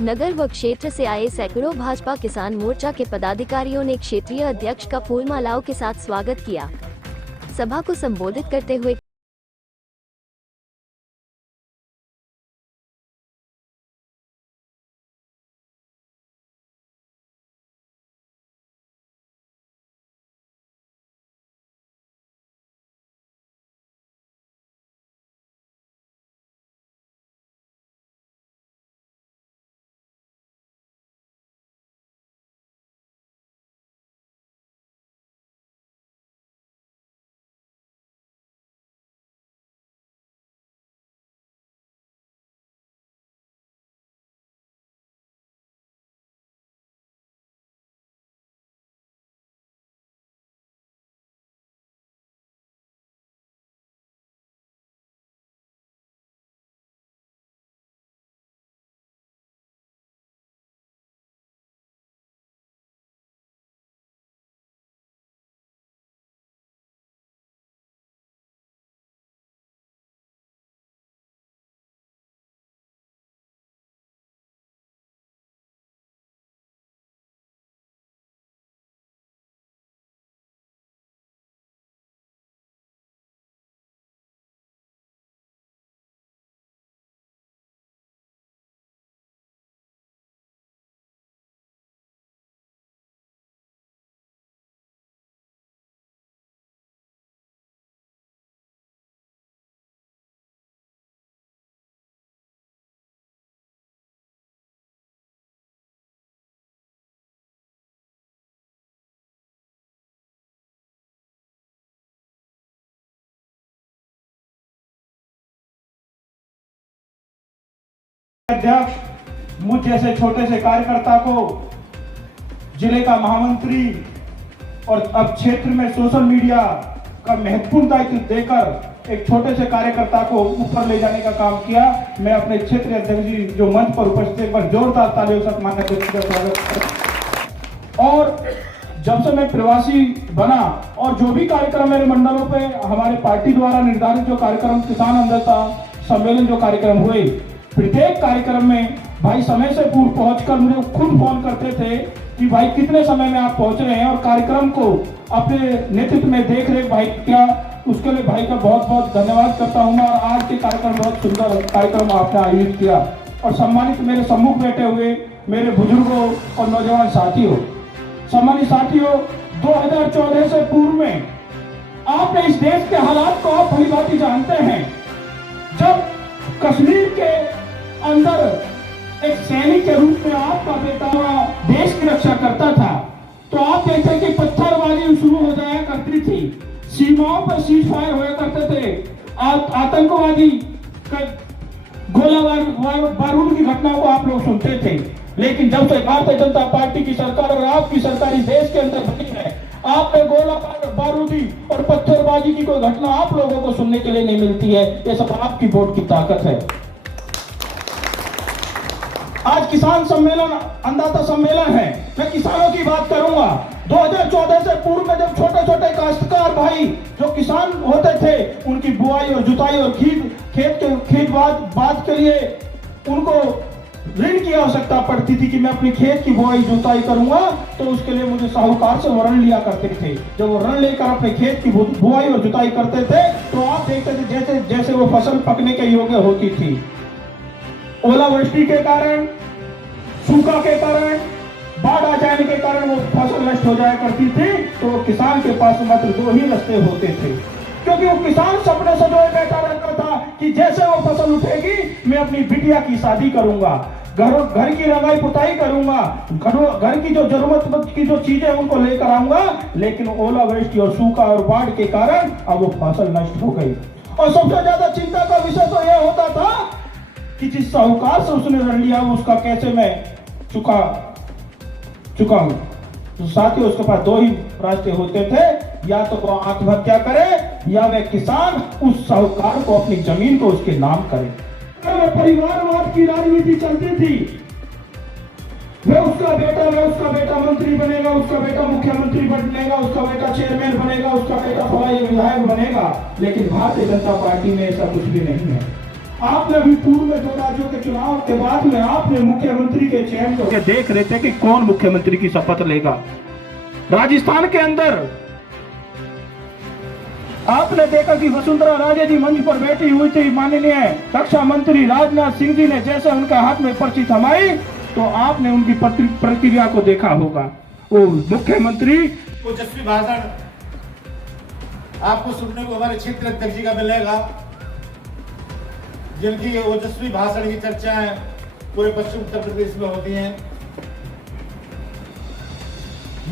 नगर व क्षेत्र से आए सैकड़ों भाजपा किसान मोर्चा के पदाधिकारियों ने क्षेत्रीय अध्यक्ष का फूलमालाओं के साथ स्वागत किया। सभा को संबोधित करते हुए अध्यक्ष मुझ जैसे छोटे से कार्यकर्ता को जिले का महामंत्री और अब क्षेत्र में सोशल मीडिया का महत्वपूर्ण दायित्व देकर एक छोटे से कार्यकर्ता को ऊपर ले जाने का काम किया। मैं अपने क्षेत्रीय अध्यक्ष जी जो मंच पर उपस्थित पर जोरदार तालियों से मान्य का स्वागत करता। और जब से मैं प्रवासी बना और जो भी कार्यक्रम मेरे मंडलों पे हमारे पार्टी द्वारा निर्धारित जो कार्यक्रम किसान अंदरता सम्मेलन जो कार्यक्रम हुए, प्रत्येक कार्यक्रम में भाई समय से पूर्व पहुंचकर मुझे खुद फोन करते थे कि भाई कितने समय में आप पहुंच रहे हैं और कार्यक्रम को अपने नेतृत्व में देख रेख भाई क्या, उसके लिए भाई का बहुत बहुत धन्यवाद करता हूं। और आज के कार्यक्रम बहुत सुंदर कार्यक्रम आपने आयोजित किया और सम्मानित मेरे सम्मुख बैठे हुए मेरे बुजुर्गों और नौजवान साथियों, सम्मानित साथियों, 2014 से पूर्व में आपने इस देश के हालात को आप भली भांति जानते हैं। जब कश्मीर के अंदर एक सैनिक के रूप में आपका बेटा देश की रक्षा करता था, तो आप देखते कि पत्थरबाजी शुरू हो जाया करती थी, सीमाओं पर सीज फायर होया करते थे, आतंकवादी गोला बारूद की घटनाओं को आप लोग सुनते थे। लेकिन जब से भारतीय जनता पार्टी की सरकार और आपकी सरकार इस देश के अंदर बनी है, आपने गोला बारूदी और पत्थरबाजी की कोई घटना आप लोगों को सुनने के लिए नहीं मिलती है। ये सब आपकी वोट की ताकत है। आज किसान सम्मेलन अन्नदाता सम्मेलन है, मैं किसानों की बात करूंगा। 2014 से पूर्व में जब छोटे छोटे काश्तकार भाई जो किसान होते थे, उनकी बुआई और जुताई और खेत बात के लिए उनको ऋण की आवश्यकता पड़ती थी कि मैं अपनी खेत की बुआई जुताई करूंगा, तो उसके लिए मुझे साहूकार से वो ऋण लिया करते थे। जब वो ऋण लेकर अपने खेत की बुआई और जुताई करते थे, तो आप देखते थे जैसे जैसे वो फसल पकने के योग्य होती थी, ओलावृष्टि के कारण, सूखा के कारण, बाढ़ आ जाने के कारण वो फसल नष्ट हो जाया करती थी। तो किसान के पास मात्र दो ही रास्ते होते थे, क्योंकि वो किसान सपने सजोए बैठा रहता था कि जैसे वो फसल उठेगी मैं अपनी बिटिया की शादी करूंगा, घर की रंगाई पुताई करूंगा, घर की जो जरूरत की जो चीजें उनको लेकर आऊंगा। लेकिन ओलावृष्टि और सूखा और बाढ़ के कारण अब वो फसल नष्ट हो गई। और सबसे ज्यादा चिंता का विषय तो यह होता था कि जिस साहूकार से उसने ऋण लिया उसका कैसे मैं चुकाऊं। तो साथियों, उसके पास दो ही रास्ते होते थे, या तो वो आत्महत्या करे या वह किसान उस साहूकार को अपनी जमीन को उसके नाम करे। परिवारवाद की राजनीति चलती थी, वह उसका बेटा मंत्री बनेगा, उसका बेटा मुख्यमंत्री बनेगा, उसका बेटा चेयरमैन बनेगा, उसका बेटा फलाई विधायक बनेगा। लेकिन भारतीय जनता पार्टी में ऐसा कुछ भी नहीं है। आपने अभी पूर्व में 2 राज्यों के चुनाव के बाद में आपने मुख्यमंत्री के चयन को देख रहे थे कि कौन मुख्यमंत्री की शपथ लेगा। राजस्थान के अंदर आपने देखा कि वसुंधरा राजे जी मंच पर बैठी हुई थी, माननीय रक्षा मंत्री राजनाथ सिंह जी ने जैसे उनका हाथ में पर्ची थमाई तो आपने उनकी प्रतिक्रिया को देखा होगा। वो मुख्यमंत्री ओजस्वी भाषण आपको सुनने को हमारे क्षेत्र अध्यक्ष जी का मिलेगा, जिनकी ओजस्वी भाषण की चर्चाएं पूरे पश्चिम उत्तर प्रदेश में होती हैं।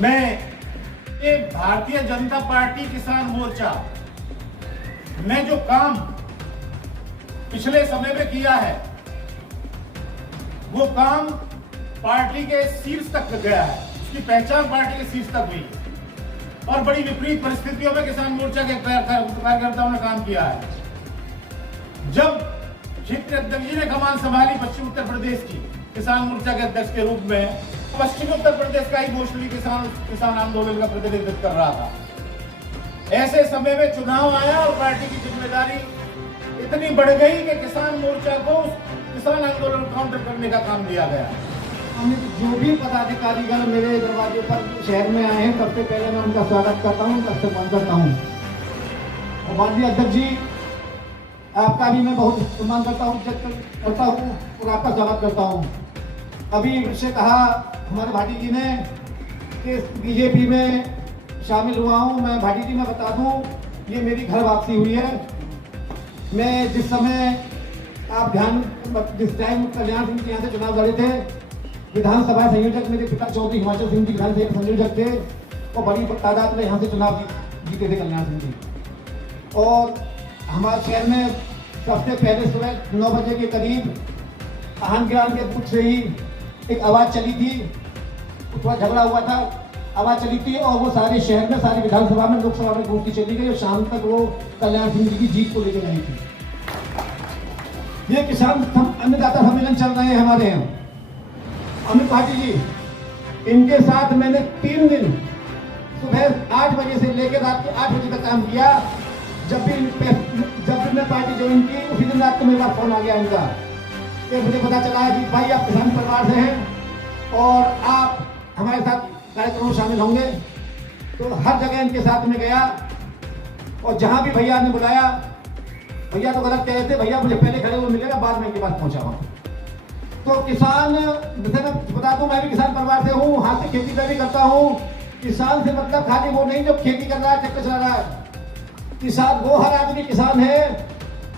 मैं ये भारतीय जनता पार्टी किसान मोर्चा ने जो काम पिछले समय में किया है वो काम पार्टी के शीर्ष तक गया है, उसकी पहचान पार्टी के शीर्ष तक हुई और बड़ी विपरीत परिस्थितियों में किसान मोर्चा के कार्यकर्ताओं ने काम किया है। जब क्षेत्र अध्यक्ष जी ने कमान संभाली पश्चिम उत्तर प्रदेश की किसान मोर्चा के अध्यक्ष के रूप में, पश्चिमी उत्तर प्रदेश का ही मोस्टली किसान आंदोलन का प्रतिनिधित्व कर रहा था। ऐसे समय में चुनाव आया और पार्टी की जिम्मेदारी इतनी बढ़ गई कि किसान मोर्चा को किसान आंदोलन काउंटर करने का काम दिया गया। जो भी पदाधिकारीगण मेरे दरवाजे पर शहर में आए हैं, सबसे पहले मैं उनका स्वागत करता हूं, उनका सम्मान करता हूं। माननीय अध्यक्ष जी, आपका भी मैं बहुत सम्मान करता हूं, इज्जत करता हूं और आपका स्वागत करता हूं। अभी मुझसे कहा हमारे भाटी जी ने कि बीजेपी में शामिल हुआ हूं। मैं भाटी जी, मैं बता दूं, ये मेरी घर वापसी हुई है। मैं जिस समय आप जिस टाइम कल्याण सिंह के यहाँ से चुनाव लड़े थे, विधानसभा संयोजक मेरे पिता चौधरी हिमाचल सिंह जी विधानसभा संयोजक थे और बड़ी तादाद में यहाँ से चुनाव जीते थे कल्याण सिंह जी। और हमारे शहर में सबसे पहले सुबह 9 बजे के करीब आहन ग्राम के बूथ से ही एक आवाज चली थी, थोड़ा झगड़ा हुआ था, आवाज चली थी और वो सारे शहर में, सारी विधानसभा में, लोकसभा में गूंजती चली गई और शाम तक वो कल्याण सिंह जी की जीत को लेकर नहीं थी। ये किसान अन्नदाता सम्मेलन चल रहे हैं हमारे यहाँ। अमित भाटी जी, इनके साथ मैंने 3 दिन सुबह 8 बजे से लेकर रात के 8 बजे तक काम किया। जब भी मैं पार्टी ज्वाइन की, उसी दिन रात को मेरे पास फोन आ गया इनका कि मुझे पता चला है कि भाई आप किसान परिवार से हैं और आप हमारे साथ कार्यक्रमों में शामिल होंगे। तो हर जगह इनके साथ में गया और जहां भी भैया ने बुलाया, भैया तो गलत कह रहे थे, भैया मुझे पहले खड़े हुए मिलेगा, बाद में इनके पास पहुंचा हुआ। तो किसान, जैसे मैं बता दूं, मैं भी किसान परिवार से हूँ, हाथ से खेती भी करता हूँ। किसान से मतलब खाली वो नहीं जो खेती कर रहा है, ट्रैक्टर चला रहा है। किसान वो हर आदमी किसान है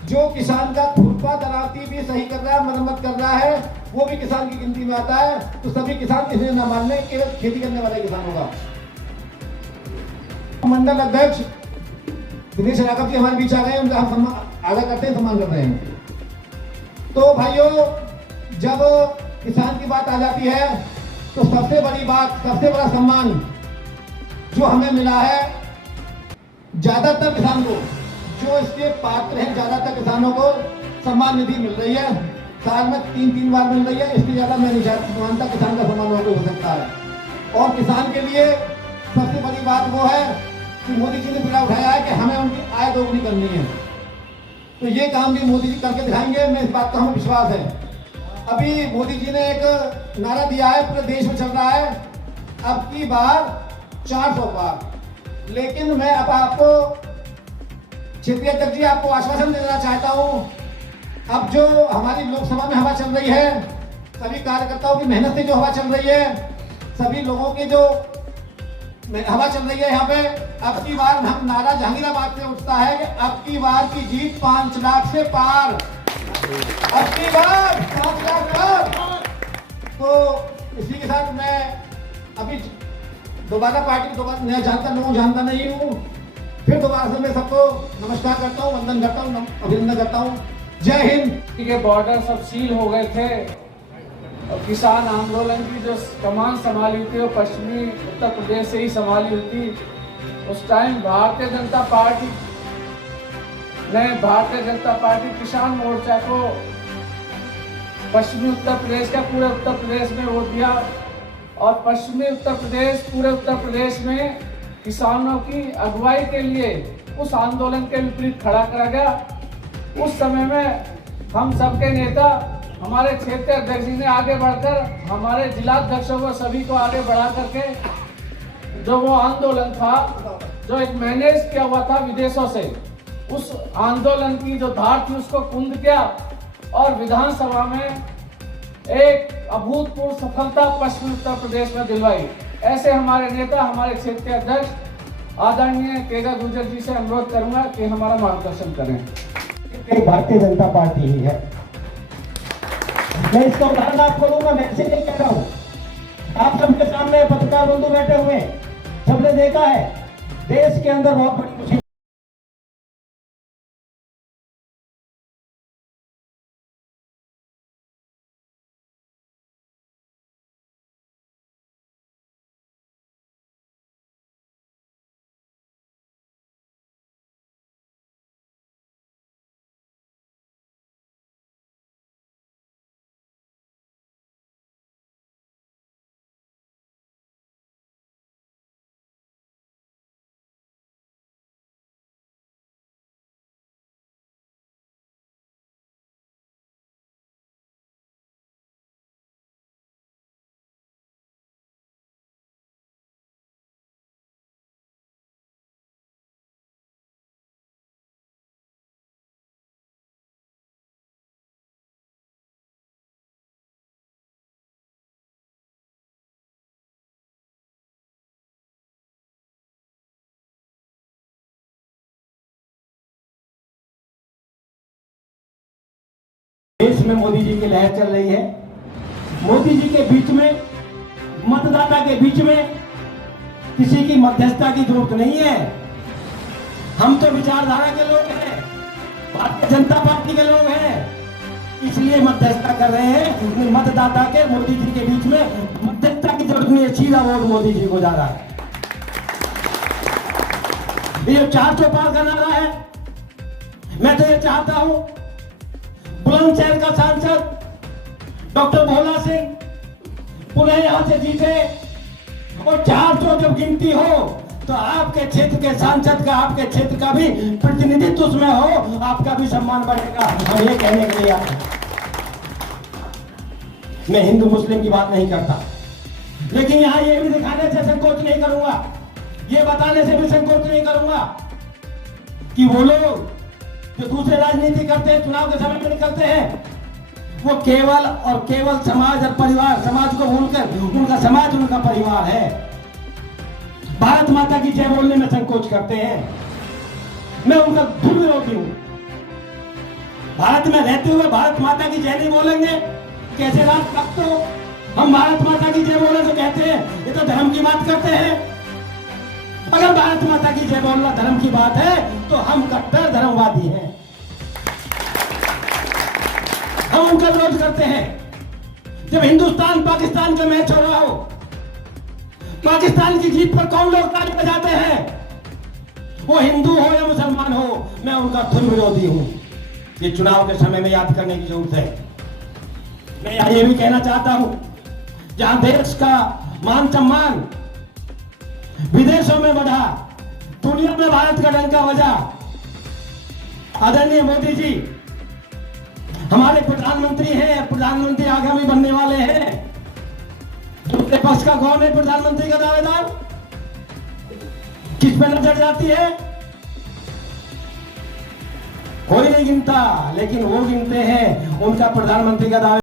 जो किसान का खुरपा दराती भी सही कर रहा है, मरम्मत कर रहा है, वो भी किसान की गिनती में आता है। तो सभी किसान इसे न मान लें, केवल खेती करने वाला किसान होगा। मंडल अध्यक्ष दिनेश राघव जी हमारे बीच आ गए, उनका हम आदर करते हैं, सम्मान कर रहे हैं। तो भाइयों, जब किसान की बात आ जाती है तो सबसे बड़ी बात, सबसे बड़ा सम्मान जो हमें मिला है, ज्यादातर किसान को, जो इसके पात्र हैं, ज्यादातर किसानों को सम्मान निधि मिल रही है। साल में 3 बार मिल रही है, इससे ज्यादा मैं नहीं मानता किसान का सम्मान हो सकता है। और किसान के लिए सबसे बड़ी बात वो है कि मोदी जी ने बीड़ा उठाया है कि हमें उनकी आय दोगुनी करनी है। तो ये काम भी मोदी जी करके दिखाएंगे, मैं इस बात का हमें विश्वास है। अभी मोदी जी ने एक नारा दिया है, पूरे देश में चल रहा है, अब की बार 400 पार। लेकिन मैं अब आपको क्षेत्रीय अध्यक्ष जी, आपको आश्वासन देना चाहता हूं, अब जो हमारी लोकसभा में हवा चल रही है, सभी कार्यकर्ताओं की मेहनत से जो हवा चल रही है, सभी लोगों की जो हवा चल रही है यहाँ पे, अब की बार हम नारा जहांगीराबाद से उठता है कि अब की बार की जीत 5 लाख से पार, अब की बार 5 लाख पार। तो इसी के साथ मैं अभी दोबारा पार्टी नया जानता नहीं हूँ, फिर दोबारा से मैं सबको नमस्कार करता हूँ, वंदन करता हूँ, अभिनंदन करता हूँ। जय हिंद। के बॉर्डर सब सील हो गए थे और किसान आंदोलन की जो कमान संभाली थी वो पश्चिमी उत्तर प्रदेश से ही संभाली हुई थी। उस टाइम भारतीय जनता पार्टी किसान मोर्चा को पश्चिमी उत्तर प्रदेश का पूरे उत्तर प्रदेश में वोट दिया और पश्चिमी उत्तर प्रदेश, पूरे उत्तर प्रदेश में किसानों की अगुवाई के लिए उस आंदोलन के विपरीत खड़ा करा गया। उस समय में हम सबके नेता हमारे क्षेत्रीय अध्यक्ष जी ने आगे बढ़कर हमारे जिलाध्यक्षों को सभी को आगे बढ़ा करके जो वो आंदोलन था, जो एक मैनेज किया हुआ था विदेशों से, उस आंदोलन की जो धार थी उसको कुंद किया और विधानसभा में एक अभूतपूर्व सफलता पश्चिमी उत्तर प्रदेश में दिलवाई। ऐसे हमारे नेता, हमारे क्षेत्रीय अध्यक्ष आदरणीय केगा गुर्जर जी से अनुरोध करूंगा कि हमारा मार्गदर्शन करें। भारतीय जनता पार्टी ही है। मैं इसका उदाहरण आपको दूंगा, मैं ऐसे नहीं कह रहा हूँ। आप सबके सामने पत्रकार बंधु बैठे हुए, सबने देखा है देश के अंदर बहुत बड़ी मुसीबत। देश में मोदी जी की लहर चल रही है। मोदी जी के बीच में, मतदाता के बीच में किसी की मध्यस्थता की जरूरत नहीं है। हम तो विचारधारा के लोग हैं, भारतीय जनता पार्टी के लोग हैं, इसलिए मध्यस्थता कर रहे हैं। मतदाता के मोदी जी के बीच में मध्यस्थता की जरूरत नहीं है, सीधा वोट मोदी जी को जा रहा है। ये 400 पार का नारा है। मैं तो ये चाहता हूं बुलंदशहर का सांसद डॉक्टर भोला सिंह पुनः यहां से जीते और 400 जब गिनती हो तो आपके क्षेत्र के सांसद का, आपके क्षेत्र का भी प्रतिनिधित्व उसमें हो, आपका भी सम्मान बढ़ेगा। हम ये कहने के लिए आए। मैं हिंदू मुस्लिम की बात नहीं करता, लेकिन यहां ये भी दिखाने से संकोच नहीं करूंगा, ये बताने से भी संकोच नहीं करूंगा कि वो लोग जो दूसरे राजनीति करते हैं, चुनाव के समय में निकलते हैं, वो केवल और केवल समाज और परिवार, समाज को भूलकर उनका समाज उनका परिवार है। भारत माता की जय बोलने में संकोच करते हैं। मैं उनका दृढ़ विरोधी हूं। भारत में रहते हुए भारत माता की जय नहीं बोलेंगे, कैसे बात करते हो? हम भारत माता की जय बोले तो कहते हैं ये तो धर्म की बात करते हैं। अगर भारत माता की जय बोलना धर्म की बात है तो हम कट्टर धर्मवादी हैं। हम उनका विरोध करते हैं। जब हिंदुस्तान पाकिस्तान का मैच हो रहा हो, पाकिस्तान की जीत पर कौन लोग ताली बजाते हैं? वो हिंदू हो या मुसलमान हो, मैं उनका खुद विरोधी हूं। ये चुनाव के समय में याद करने की जरूरत है। मैं ये भी कहना चाहता हूं, जहां देश का मान सम्मान विदेशों में बढ़ा, दुनिया में भारत का डंका बजा, आदरणीय मोदी जी हमारे प्रधानमंत्री हैं, प्रधानमंत्री आगामी बनने वाले हैं। दूसरे पक्ष का कौन है प्रधानमंत्री का दावेदार? किस पे नजर जाती है? कोई नहीं गिनता, लेकिन वो गिनते हैं उनका प्रधानमंत्री का दावेदार।